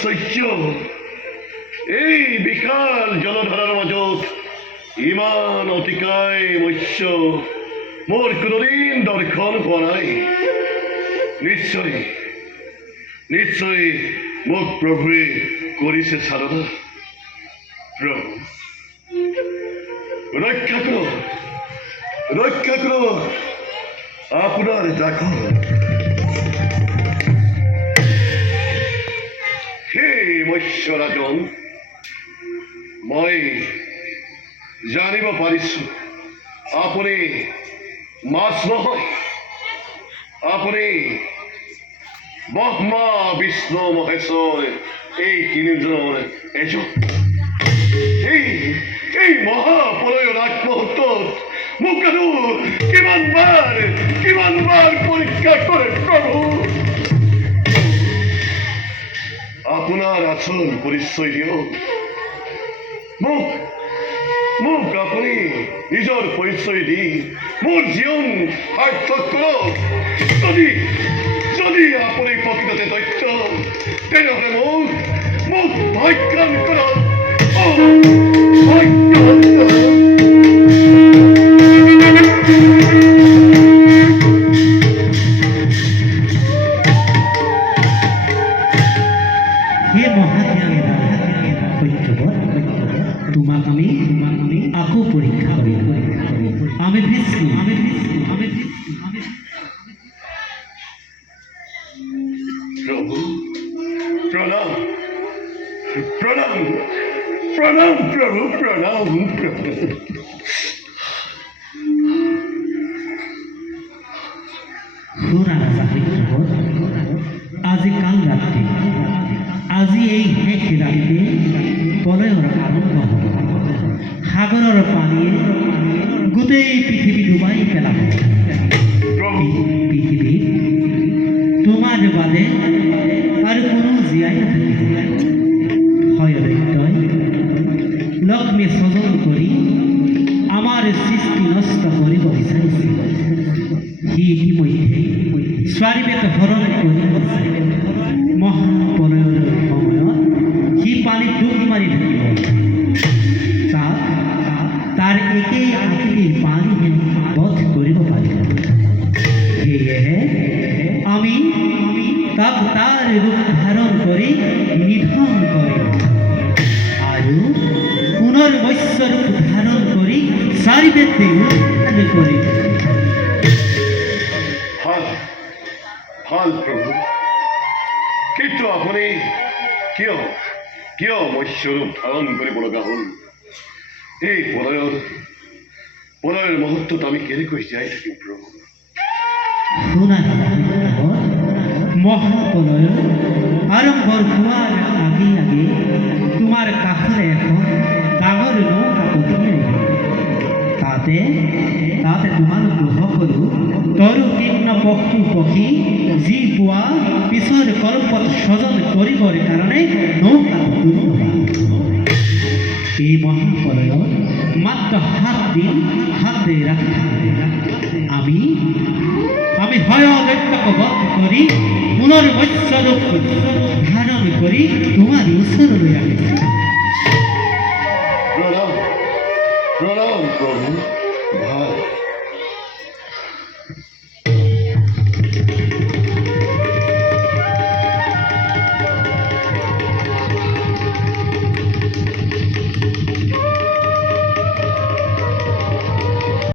আশ্চৰ্য এই বিশাল জলধাৰাৰ মাজত ইমান অতিকায় মৎস্য মোৰ কোনোদিন দৰ্শন হোৱা নাই। নিশ্চয় নিশ্চয় মোক প্ৰভুৱে কৰিছে সাধনা। প্ৰভু ৰক্ষা কৰক, ৰক্ষা কৰক আপোনাৰ দাসক। সেই মৎস্যৰাজন, মই জানিব পাৰিছো আপুনি মাছ নহয়, আপুনি ব্ৰহ্মা বিষ্ণু মহেশ্বৰ এই তিনিজনৰ এজন। এই মহাপ্ৰলয়ৰ আগমুহূৰ্তত মোক আৰু কিমান বাৰ পৰীক্ষা কৰে প্ৰভু। আপোনাৰ আচল পৰিচয় দিয়ক মোক আপুনি নিজৰ পৰিচয় দি মোৰ জীৱন সাৰ্থক কৰক। যদি আপুনি প্ৰকৃততে তথ্য তেনেহ'লে মোক ভাগ্যান কৰক। তোমাক আমি আকৌ পৰীক্ষা কৰিম। আমি বিষ্ণু প্ৰভু প্ৰণাম, প্ৰণাম প্ৰণাম প্ৰভু, প্ৰণাম শুনা ৰাজা আজি কাল ৰাতি, আজি এই শেষ ৰাতিতে প্ৰলয়ৰ আৰম্ভ হ'ব। সাগৰৰ পানীয়ে গোটেই পৃথিৱী ডুবাই পেলাব। পৃথিৱীত তোমাৰ বাদে আৰু কোনো জীয়াই নাথাকিব। হয় দৈত্যই লক্ষ্মী স্বজন কৰি আমাৰ সৃষ্টি নষ্ট কৰিব বিচাৰিছিল। সি ইতিমধ্যে ছোৱালীবেদ হৰণ কৰি মহাপ্ৰলয়ৰ সময়ত সি পানীত ডুব মাৰি থাকিব। তাৰ একেই আকৃতিৰ পানীহে বধ কৰিব পাৰিব। সেয়েহে আমি তাক তাৰ ৰূপ ধাৰণ কৰি নিধন কৰিম আৰু পুনৰ মৎস্য ৰূপ ধাৰণ কৰি চাৰিবেদে উৎখান কৰিম। ভাল প্ৰভু, কিন্তু আপুনি কিয় মৎস্যৰূপ ধাৰণ কৰিব লগা হ'ল? এই প্ৰলয়ৰ মুহূৰ্তত আমি কেনেকৈ জীয়াই থাকিম প্ৰভু? শুনা মহাপ্ৰলয় আৰম্ভ হোৱাৰ আগে তোমাৰ কাষৰে এখন ডাঙৰ নৌকা পঠিয়াই তাতে তোমালোক সকলো তৰু তৃণ পশু পক্ষী যি পোৱা পিছৰ কল্পত স্বজন কৰিবৰ কাৰণে নৌকা এই মহাপ্ৰলয়ত মাত্ৰ 7 দিন হাতে ৰাখি আমি হয় দৈত্যক বধ কৰি পুনৰ মৎস্য ৰূপ ধাৰণ কৰি তোমাৰ ওচৰলৈ আহিম।